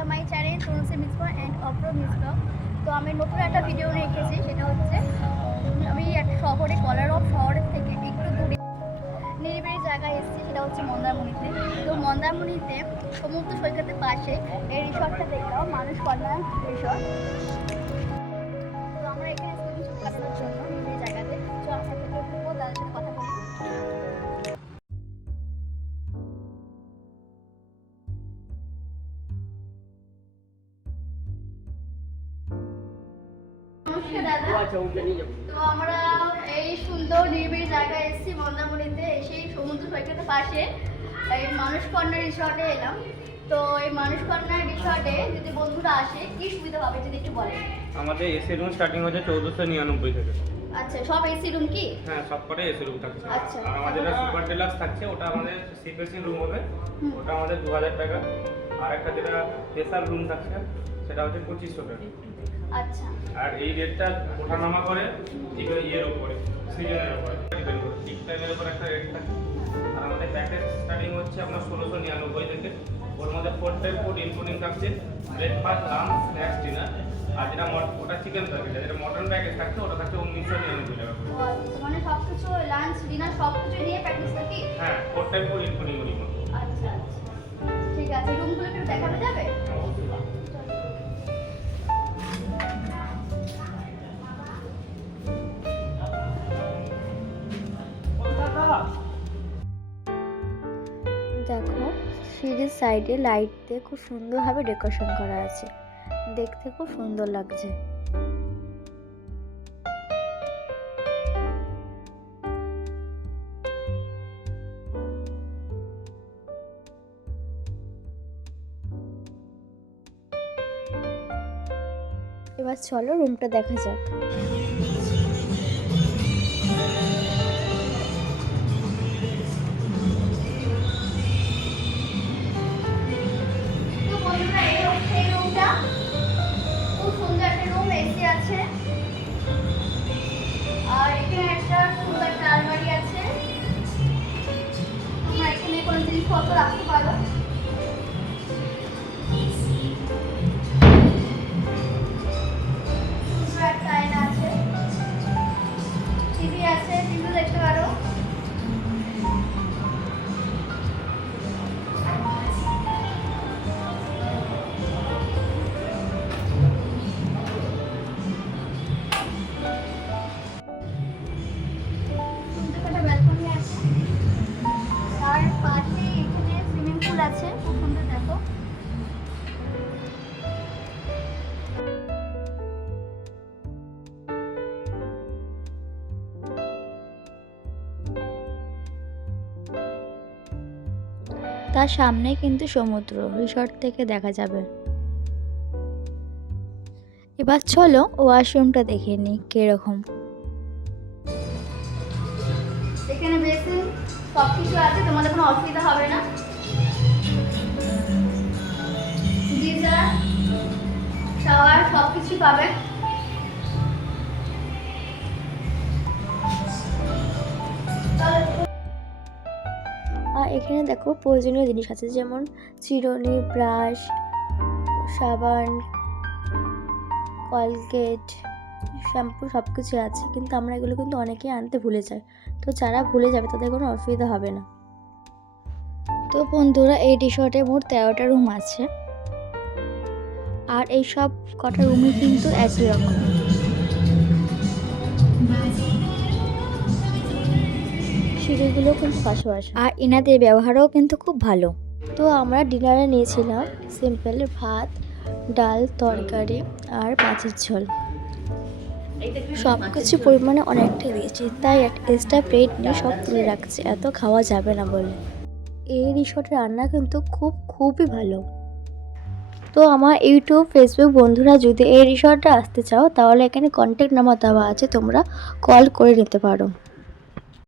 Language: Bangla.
Welcome my channel Tulsi Mishra and অপ্র মিশ্র। তো আমি নতুন একটা ভিডিও নিয়ে এসেছি, সেটা হচ্ছে আমি একটা শহরে কলারব শহরের থেকে একটু দূরে নিরিবিলি জায়গায় এসেছি, সেটা হচ্ছে মন্দারমণিতে। তো মন্দারমণিতে সমুদ্র সৈকতের পাশে এই রিসর্টটা দেখলাম, মানুষ কন্যা রিসর্ট। তো আমরা এখানে ছুটি কাটানোর জন্য নিরিবিলি জায়গাতে তাদের সাথে কথা বলি। তো আমরা এই সুন্দর নিরিবিলি জায়গায় এসেছি মন্দারমণিতে, এসেই সমুদ্র সৈকতের পাশে এই মানুষ কন্যা রিসর্টে এলাম। তো এই মানুষ কন্যা রিসর্টে যদি বন্ধুরা আসে কি সুবিধা পাবে যদি একটু বলেন। আমাদের এসি রুম স্টার্টিং হচ্ছে 1499 থেকে। আচ্ছা, সব এসি রুম কি? হ্যাঁ, সবকটাই এসি রুম থাকছে। আচ্ছা, আর আমাদের যেটা সুপার ডিলাক্স থাকছে ওটা আমাদের সিপিএসি রুম হবে, ওটা আমাদের 2000 টাকা। আর একটা যেটা স্পেশাল রুম থাকছে সেটা হচ্ছে 2500 টাকা। আচ্ছা, আর এই রেটটা ওঠানামা করে ইয়ের উপরে, সিজনের উপরে ডিপেন্ড করে, পিক টাইমের উপর একটা রেট থাকে। আর আমাদের প্যাকেজ স্টার্টিং হচ্ছে আপনার 1699 থেকে। ওর মধ্যে 4 টাইপ ফুড ইনক্লুডিং থাকছে, ব্রেকফাস্ট, লাঞ্চ, স্ন্যাক্স, ডিনার। আর যেটা ওটা চিকেন প্যাকেজ, যেটা মটন প্যাকেজ থাকছে ওটা থাকছে 1999 টাকা করে। মানে সবকিছু লাঞ্চ ডিনার সবকিছু নিয়ে প্যাকেজটা কি? হ্যাঁ, 4 টাইপ ফুড ইনক্লুডিং ওর মধ্যে। আচ্ছা আচ্ছা, ঠিক আছে। রুমগুলো একটু দেখানো যাবে? দেখো, সিঁড়ির সাইডে লাইট দিয়ে খুব সুন্দরভাবে ডেকোরেশন করা আছে, দেখতে খুব সুন্দর লাগছে। এবার চলো রুমটা দেখা যাক। এই রুমটা খুব সুন্দর একটা রুম, এসি আছে। আর এখানে একটা সুন্দর একটা আলমারি আছে, তোমরা এখানে কোনো জিনিসপত্র রাখতে পারো। সুন্দর একটা আয়না আছে, টিভি আছে, টিভি দেখতে পারো। তার পাশে এখানে সুইমিং পুল আছে, খুব সুন্দর। দেখো, তার সামনে কিন্তু সমুদ্র রিসর্ট থেকে দেখা যাবে। এবার চলো ওয়াশরুমটা দেখে নিই কিরকম। এখানে বেসিন সবকিছু আছে, তোমাদের কোনো অসুবিধা হবে না। গিজার, শাওয়ার সবকিছু পাবে। আর এখানে দেখো প্রয়োজনীয় জিনিস আছে, যেমন চিরুনি, ব্রাশ, সাবান, কলগেট, শ্যাম্পু সব কিছু আছে। কিন্তু আমরা এগুলো কিন্তু অনেকেই আনতে ভুলে যাই, তো যারা ভুলে যাবে তাদের কোনো অসুবিধা হবে না। তো বন্ধুরা, এই রিসর্টে মোট 13টা রুম আছে, আর এই সব কটা রুমই কিন্তু একই রকম। সিঁড়িগুলো কিন্তু পাশাপাশি, আর এনাদের ব্যবহারও কিন্তু খুব ভালো। তো আমরা ডিনারে নিয়েছিলাম সিম্পল ভাত, ডাল, তরকারি আর মাছের ঝোল। সব কিছু পরিমাণে অনেকটা দিয়েছি, তাই একটা এক্সট্রা প্লেট নিয়ে সব তুলে রাখছে, এত খাওয়া যাবে না বলে। এই রিসর্টের রান্না কিন্তু খুবই ভালো। তো আমার ইউটিউব, ফেসবুক বন্ধুরা যদি এই রিসর্টে আসতে চাও তাহলে এখানে কন্ট্যাক্ট নাম্বার দেওয়া আছে, তোমরা কল করে নিতে পারো।